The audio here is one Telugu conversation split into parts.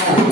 Yeah.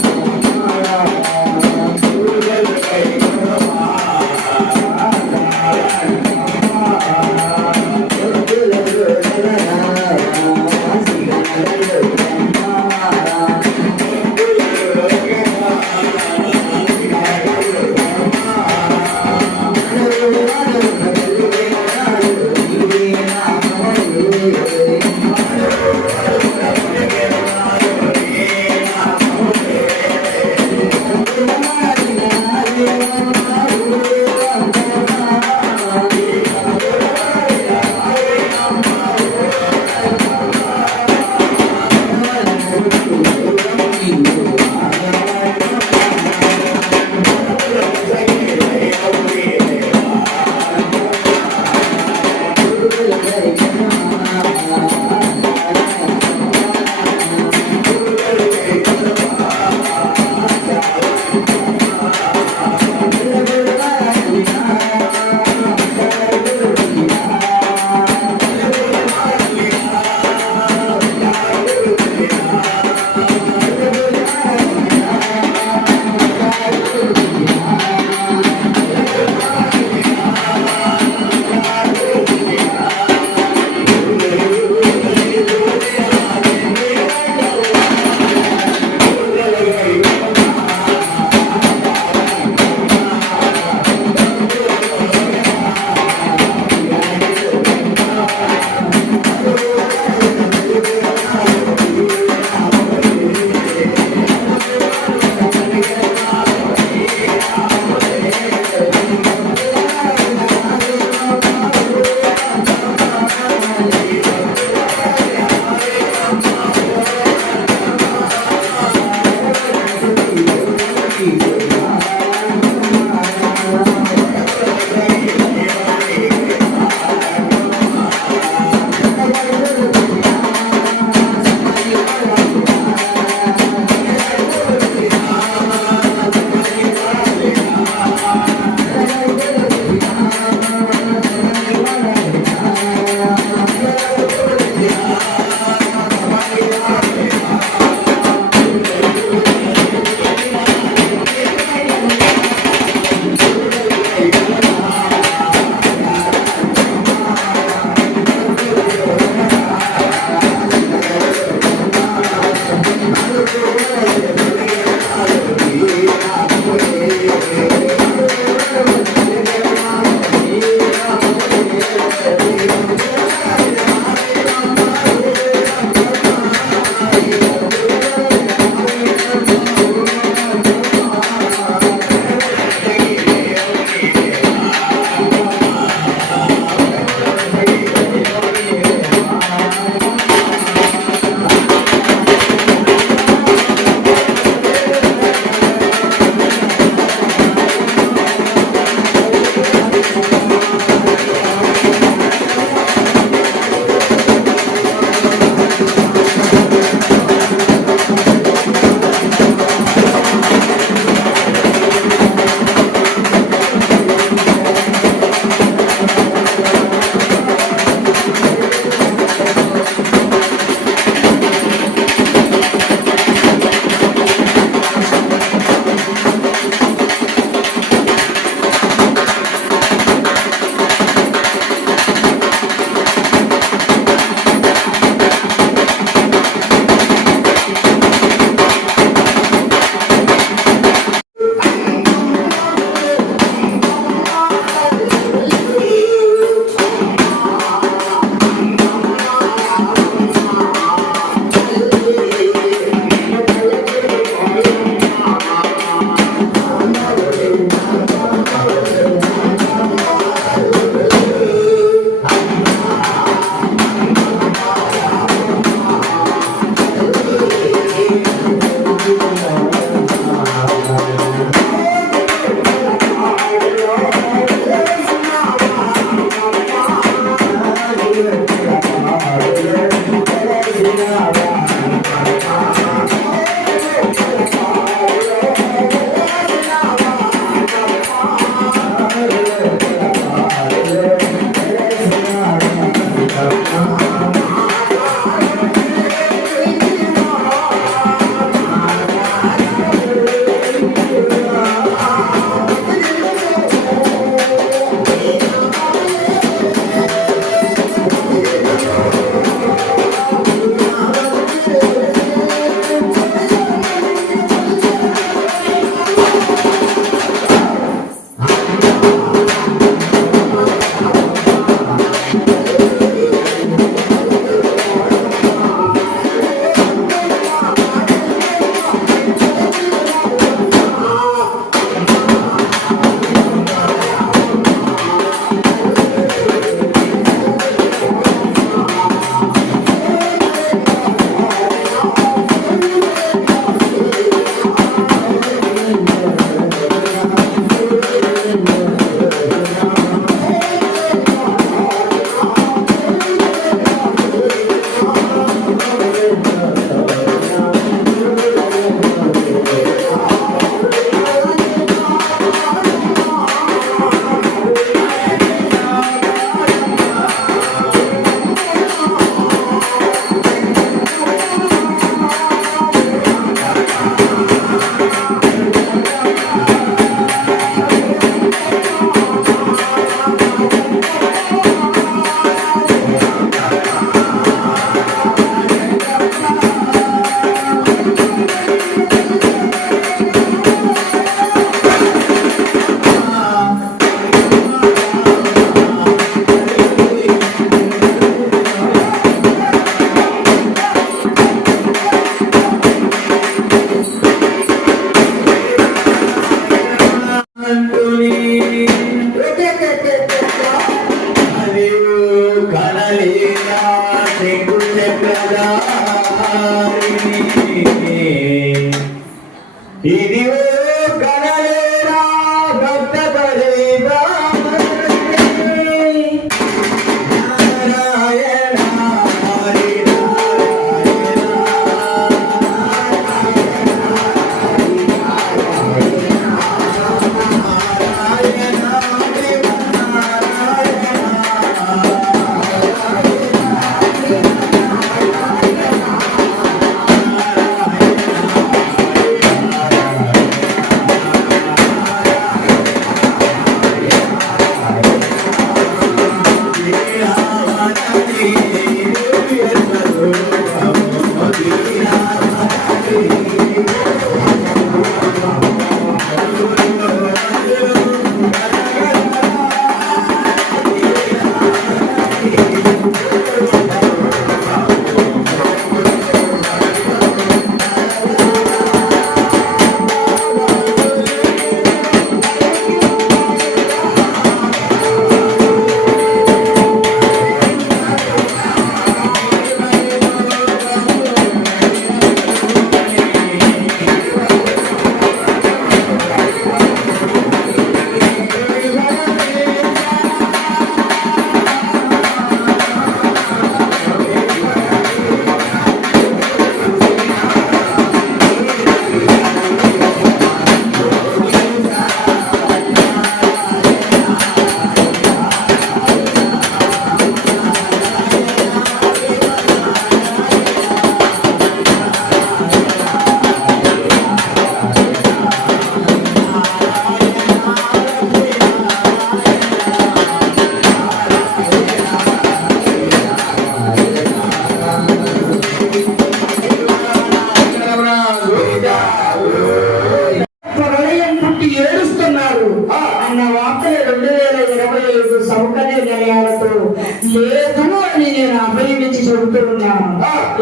లేదు అని నేను అభినందించి చెబుతున్నాను.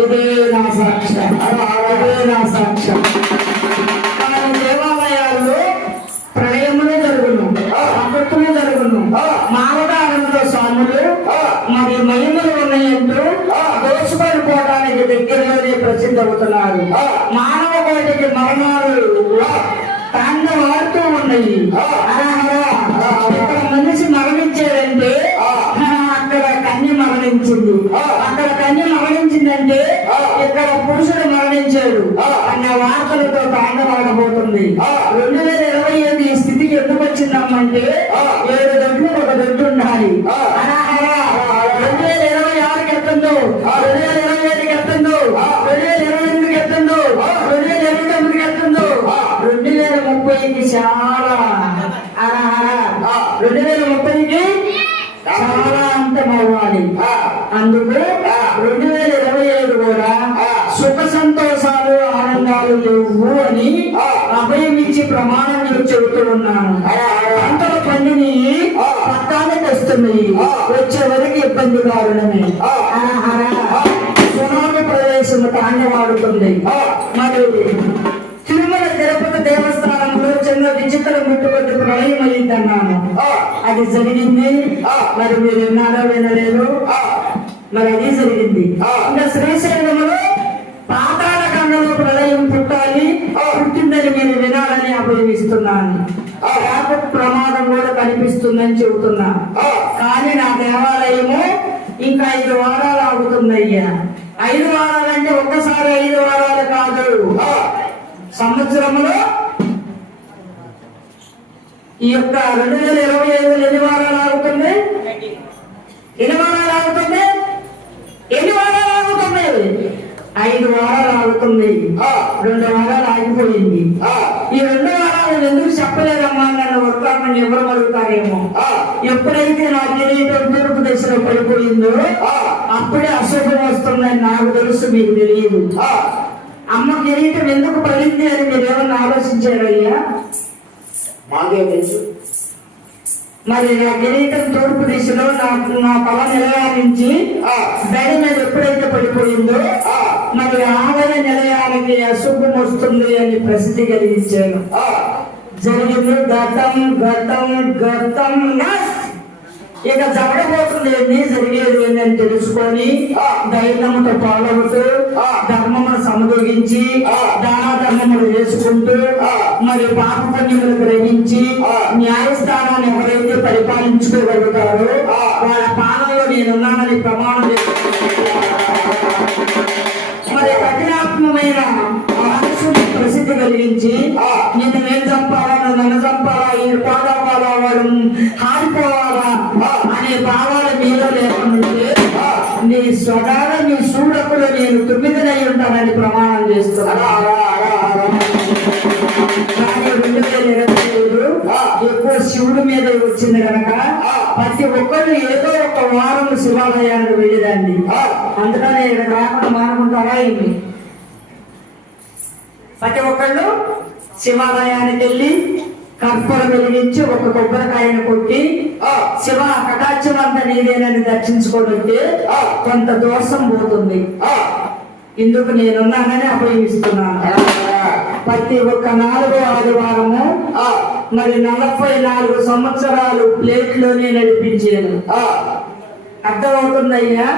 ఇదే నా సాక్ష్యం, అదే నా సాక్ష్యం. మన దేవాలయాల్లో ప్రళయములు జరుగును, అమృతము జరుగును, మారడానంలో స్వాములు మరి మహిమలు ఉన్నాయంటూ దోచుకొని దగ్గరలోనే ప్రసిద్ధి అవుతున్నారు. మానవ కోటికి మరణాలు తాండవాడుతూ ఉన్నాయి. ఇక్కడ మనిషి మరణించాడంటే అక్కడ కన్య మరణించింది, అక్కడ కన్య మరణించిందంటే ఇక్కడ పురుషుడు మరణించాడు అన్న వార్తలతో తాండవాడబోతుంది. 2025 ఈ స్థితికి ఎందుకు వచ్చిందమ్మంటే 7 దొడ్లు ఒక దొడ్డు ఉండాలి. 2026కి ఎత్తుందో, 2025కి ఎత్తుందో, 2028కి ఎత్తుందో, 2029కి ఎత్తుందో, 2030కి చాలా 2030కి చాలా అంతమవ్వాలి. అందుకు 2025 కూడా సుఖ సంతోషాలు ఆనందాలు లేవు అని అభయమిచ్చి ప్రమాణం చెబుతూ ఉన్నాను. పంటల పండిని పట్టానికి వస్తున్నాయి, వచ్చే వరకు ఇబ్బంది కారణమే. సునామీ ప్రదేశం తాండవాడుతుంది. మరి తిరుమల తిరుపతి దేవస్థానంలో చిన్న విచిత్ర ముట్టుబడి ప్రళయం అయిందన్నాను, అది జరిగింది. మరి మీరు విన్నారో వినలేదు, మరి అది జరిగింది. ఇంకా శ్రీశైలంలో పాతాళ గంగలో ప్రళయం పుట్టాలి, పుట్టిందని మీరు వినాలని అభినందిస్తున్నాను. ప్రమాదం కూడా కనిపిస్తుందని చెబుతున్నా. కానీ నా దేవాలయము ఇంకా 5 వారాలు ఆగుతుందయ్యా. 5 వారాలంటే ఒక్కసారి 5 వారాలు కాదు, సంవత్సరంలో ఈ యొక్క 2025 ఎన్ని వారాలు ఆగుతుంది? ఎన్ని వారాలు ఆగుతుంది? 5 వారాలు ఆగుతుంది. 2 వారాలు ఆగిపోయింది. ఈ 2 వారాలు ఎందుకు చెప్పలేదమ్మా నన్ను వర్తాన్ని ఎవరు అడుగుతారేమో. ఎప్పుడైతే నా కిరీటం తూర్పు దిశలో పడిపోయిందో అప్పుడే అశుభం వస్తుందని నాకు తెలుసు, మీకు తెలియదు. అమ్మ కిరీటం ఎందుకు పడింది అని మీరు ఏమన్నా ఆలోచించారయ్యా? మాకే తెలుసు. మరి నా కిరీటం తూర్పు దిశలో నా తల నిలయానించి బయట మీద ఎప్పుడైతే పడిపోయిందో మరి ఆలయ నిలయానికి అశుభం వస్తుంది అని ప్రసిద్ధి కలిగించాను. జరిగింది గతం గతం గతం నెక్స్ట్. ఇక జరగబోతుంది ఏంటి, జరిగేది ఏంటని తెలుసుకొని ధైర్యంతో పాల్గొంటూ ధర్మమును సమదొగించి దాన ధర్మములు చేసుకుంటూ మరి పాప పుణ్యములు గ్రహించి న్యాయస్థానాన్ని ఎవరైతే పరిపాలించుకోగలుగుతారో వాళ్ళ పాలనలో నేనున్నానని ప్రమాణం మరి కఠినాత్మమైన మనసుని ప్రసిద్ధి కలిగించి నిన్ను నేను చంపాలా, నన్ను చంపాలా, ఈ పోదావాలా, వాడు హారిపోవాలా అనే భావాలు మీలో లేకుండా నీ స్వగాన నీ సూడకులు నేను 9 ఉంటానని ప్రమాణం చేస్తున్నా. కానీ 2025 ఎక్కువ శివుడి మీద వచ్చింది కనుక ప్రతి ఒక్కరు ఏదో ఒక వారం శివాలయానికి వెళ్ళిరండి. అందుకని ఇక్కడ రాకుండా మానుకుంటారా ఏంటి? ప్రతి ఒక్కళ్ళు శివాలయానికి వెళ్ళి కర్పూరం వెలిగించి ఒక కొబ్బరికాయను కొట్టి శివ కటాక్షం అంతా నీదేనని దర్శించుకోవడంటే కొంత దోషం పోతుంది. ఇందుకు నేనున్నానని అభయమిస్తున్నాను. ప్రతి ఒక్క 4వ ఆదివారము మరి 44 సంవత్సరాలు ప్లేట్లోనే నడిపించాను. అర్థమవుతుందయ్యా?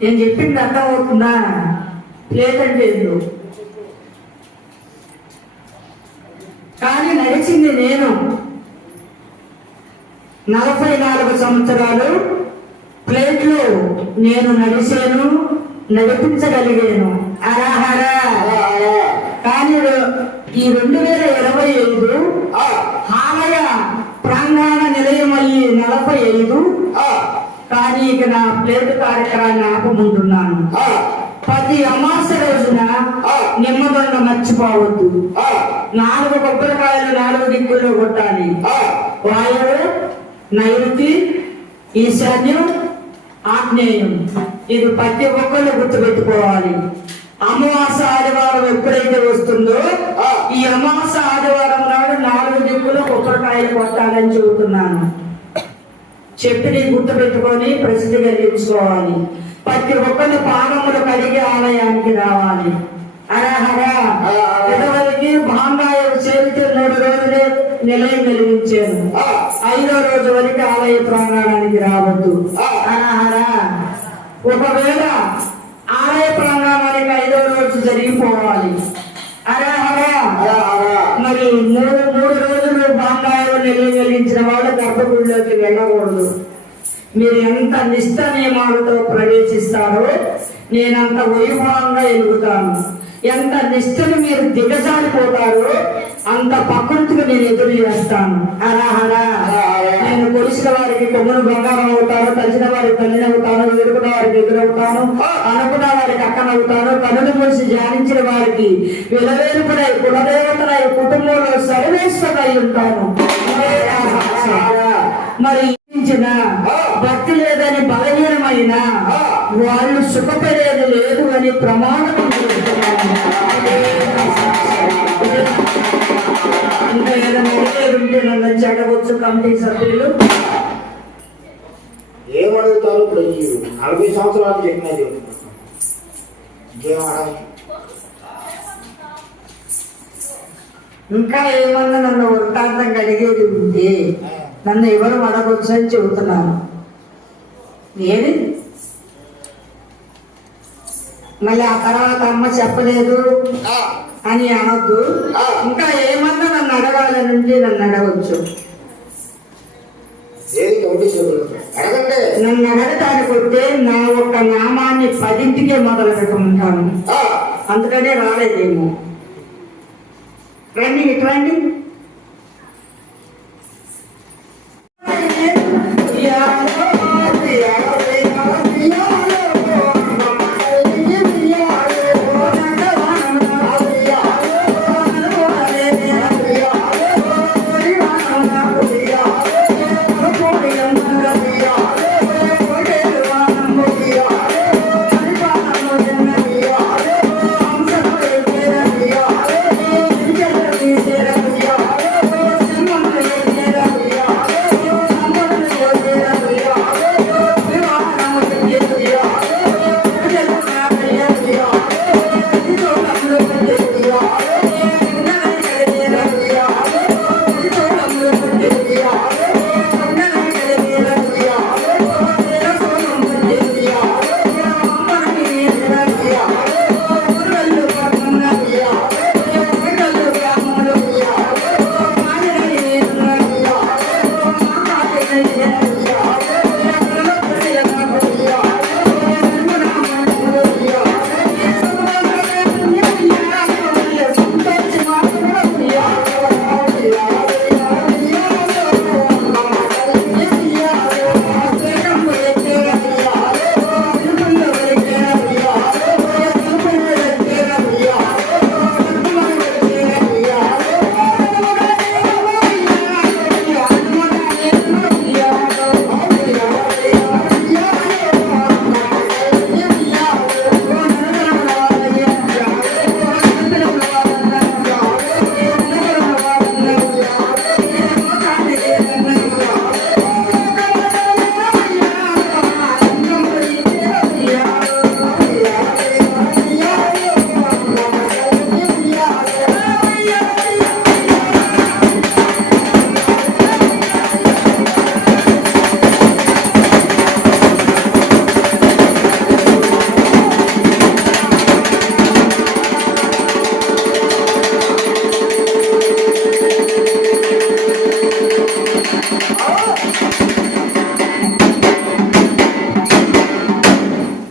నేను చెప్పింది అర్థమవుతుందా? ప్లేట్ అంటే ఏందో కానీ నడిచింది నేను 44 సంవత్సరాలు ప్లేట్లో నేను నడిచాను, నడిపించగలిగాను. అరహరా. కానీ ఈ 2025 ఆలయ ప్రాంగణ నిలయం అయ్యి 45 కానీ ఇక నా ప్లేట్ కార్యక్రమాన్ని ఆపముంటున్నాను. ప్రతి అమావాస్య రోజున నిమ్మదొండ మర్చిపోవద్దు. 4 కొబ్బరికాయలు 4 దిక్కుల్లో కొట్టాలి. వాయువు, నైరుతి, ఈశాన్యం, ఆగ్నేయం. ఇది ప్రతి ఒక్కళ్ళు గుర్తుపెట్టుకోవాలి. అమావాస్య ఆదివారం ఎప్పుడైతే వస్తుందో ఈ అమావాస్య ఆదివారం నాడు 4 దిక్కులు కొబ్బరికాయలు కొట్టాలని చెబుతున్నాను. చెప్పి నీ గుర్తు పెట్టుకొని ప్రసిద్ధి కలిగించుకోవాలి. ప్రతి ఒక్కరు పాదములు కడిగి ఆలయానికి రావాలి. అరహరా. ఇదివరకు బాంగాయ చేరితే 3 రోజులే నిలయం కలిగించాను. 5వ రోజు వరకు ఆలయ ప్రాంగణానికి రావద్దు. అరహరా. ఒకవేళ ఆలయ ప్రాంగణానికి 5వ రోజు జరిగిపోవాలి. అరహరా. మరి 3 రోజులు బాంగాయలో నిలయం కలిగించిన వాళ్ళు గర్భగుడిలోకి వెళ్ళకూడదు. మీరు ఎంత నిష్ఠ నియమాలతో ప్రవేశిస్తారో నేనంత వైభవంగా ఎదుగుతాను. ఎంత నిష్ఠను మీరు దిగజారిపోతారో అంత ప్రకృతికి నేను ఎదురు చేస్తాను. అరాహరా. నేను కొలిసిన వారికి కొమ్మును బంగారం అవుతాను, కలిసిన వారికి తల్లిని అవుతాను, ఎదురుకున్న వారికి ఎదురవుతాను, అనుకున్న వారికి అక్కనవుతాను, కనులు మూసి ధ్యానించిన వారికి విలవేలుపునై కులదేవతనై కుటుంబంలో సర్వేశ్వరై ఉంటాను. మరి భక్తి లేదని బలహీనమైన వాళ్ళు సుఖపడేది లేదు అని ప్రమాణం ఇంకా ఏదైనా ఉంటే నన్ను చెడవచ్చు. కమిటీ సభ్యులు ఏమడుగుతారు? ఇప్పుడు 40 సంవత్సరాలు చెప్పినది ఇంకా ఏమన్నా నన్ను వృత్తాంతం కలిగేది ఉంటే నన్ను ఎవరు అడగొచ్చు అని చెబుతున్నాను. ఏది మళ్ళీ ఆ తర్వాత అమ్మ చెప్పలేదు అని అనొద్దు. ఇంకా ఏమన్నా నన్ను అడగాలని ఉంటే నన్ను అడగవచ్చు. నన్ను అడగటానికి వస్తే నా ఒక నామాన్ని 10ంటికే మొదలు పెట్టుకుంటాను. అందుకనే రాలేదేమో. రండి, ఇటువంటి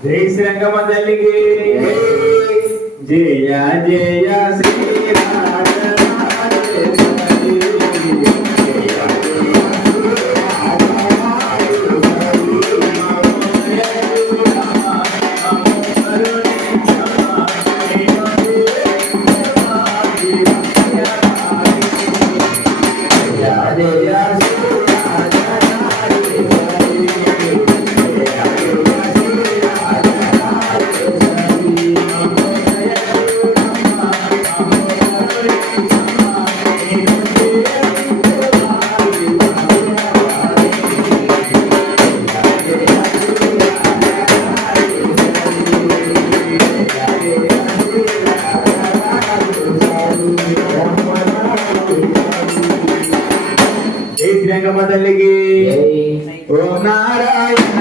జై శ్రీరంగమ్మ తల్లికి జయ జయ శ్రీరంగమ్మ తల్లికి ఓం నారాయణ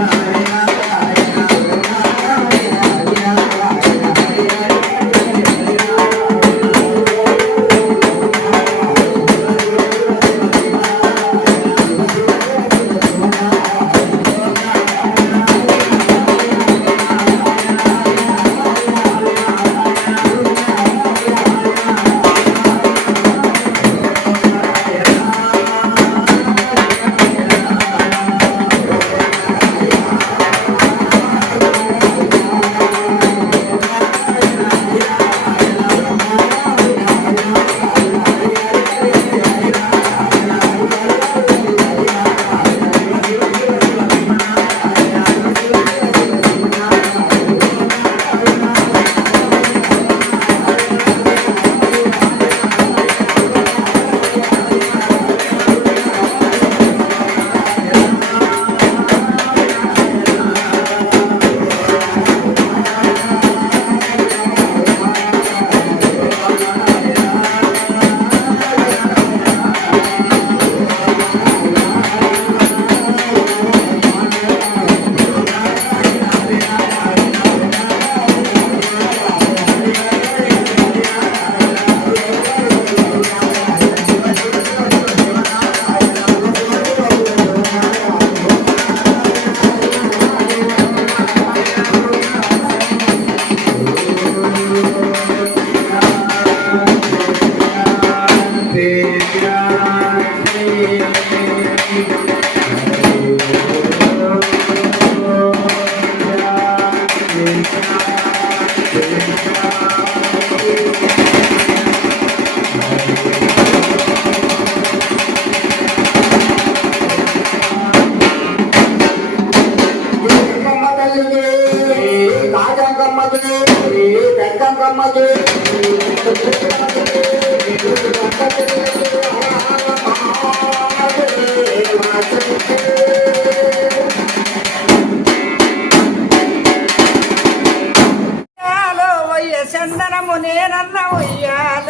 చందనము నేనన్న ఉయ్యాలో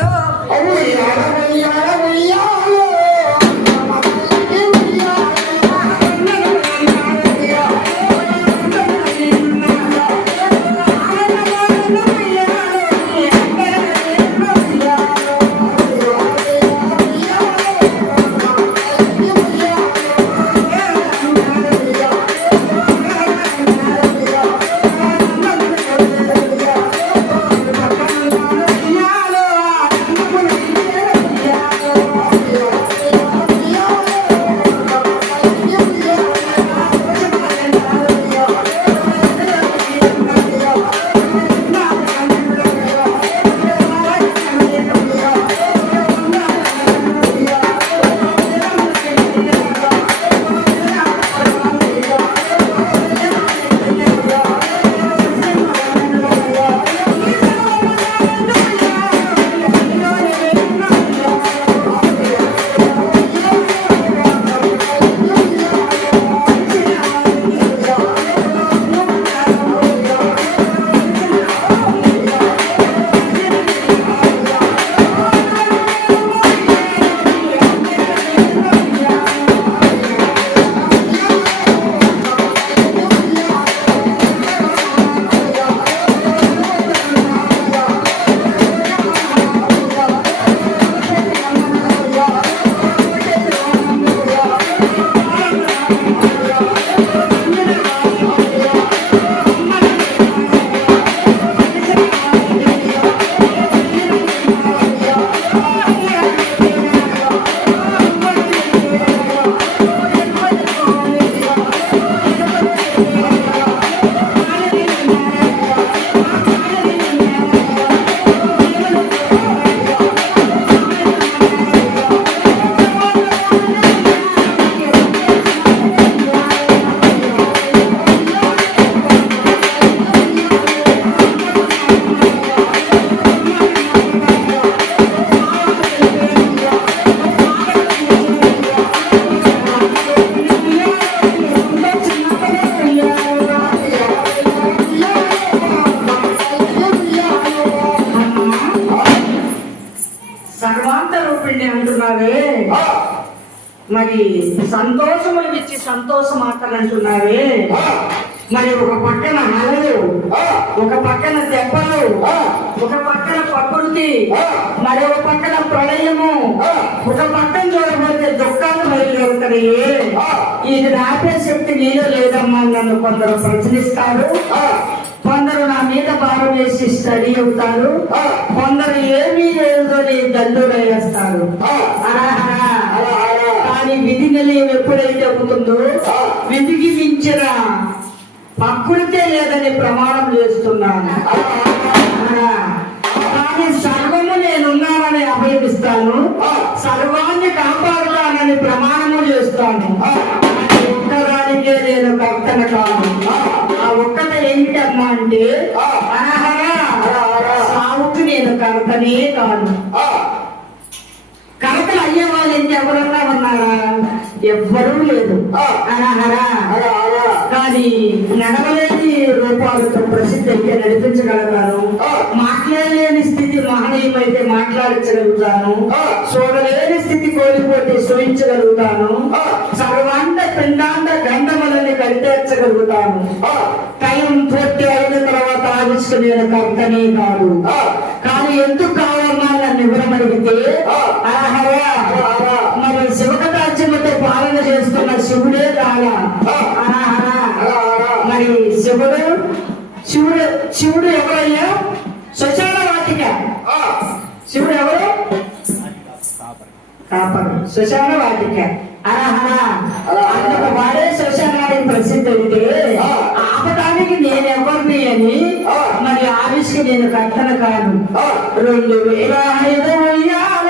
మరి సంతోషములు ఇచ్చి సంతోషమాటలు అంటున్నావే, మరి ఒక పక్కన అలలు, ఒక పక్కన దెబ్బలు, ఒక పక్కన ప్రకృతి, మరి ఒక పక్కన ప్రళయము, ఒక పక్కన చూడబోతే దుఃఖాలు బయలుదేరుతాయి. ఇది ఆపే శక్తి నీలో లేదమ్మా నన్ను కొందరు ప్రశ్నిస్తారు, కొందరు నా మీద భారం వేసి స్టడీ అవుతారు, కొందరు ఏమీ లేదో దండులు వేస్తారు. కానీ విధి నిలయం ఎప్పుడైతే అవుతుందో విధికి మించిన ప్రకృతే లేదని ప్రమాణం చేస్తున్నాను. కానీ సర్వము నేనున్నానని అభయమిస్తాను, సర్వాన్ని కాపాడుతానని ప్రమాణము చేస్తాను. ఒక్కదానికే నేను కర్తన కాదు. ఆ ఒక్కట ఏమిటమ్మా అంటే సావుకి నేను కర్తనే కాదు. కర్తలు అయ్యే వాళ్ళు ఇంకెవరన్నా ఉన్నారా? ఎవ్వరూ లేదు. కానీ నడవలేని రూపాలతో ప్రసిద్ధి అయితే నడిపించగలుగుతాను, మాట్లాడలేని స్థితి మహనీయమైతే మాట్లాడించగలుగుతాను, చూడలేని స్థితి కోల్పోతే సూచించగలుగుతాను, సర్వాండ పిండాండ గంధములని కడితేర్చగలుగుతాను. టైం పూర్తి అయిన తర్వాత ఆవిష్క నేను కర్తనే కాదు. కానీ ఎందుకు కావాలన్నా నన్ను వివరమడిగితే మరి శివకటాక్షముతో పాలన చేస్తున్న శివుడే కాదా? మరి శివుడు ఎవరయ్యా? శ్మశాన వాటిక. శివుడు ఎవరు? కాపరు. శ్మశాన వాటిక. అందుకు వాడే శ్మశానానికి ప్రసిద్ధి అయితే ఆపడానికి నేనెవరిని అని మరి ఆవిష్కి నేను కర్తన కాదు. 2005 Yeah.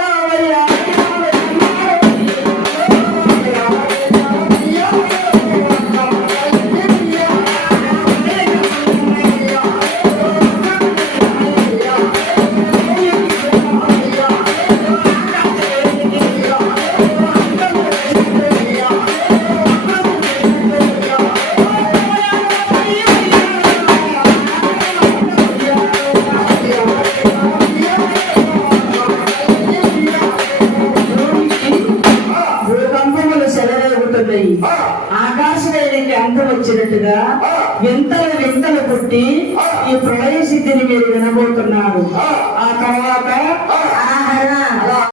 చెప్పినట్టుగా వింతలు పుట్టి ఈ ప్రళయ సిద్ధిని మీరు వినబోతున్నారు. ఆ తర్వాత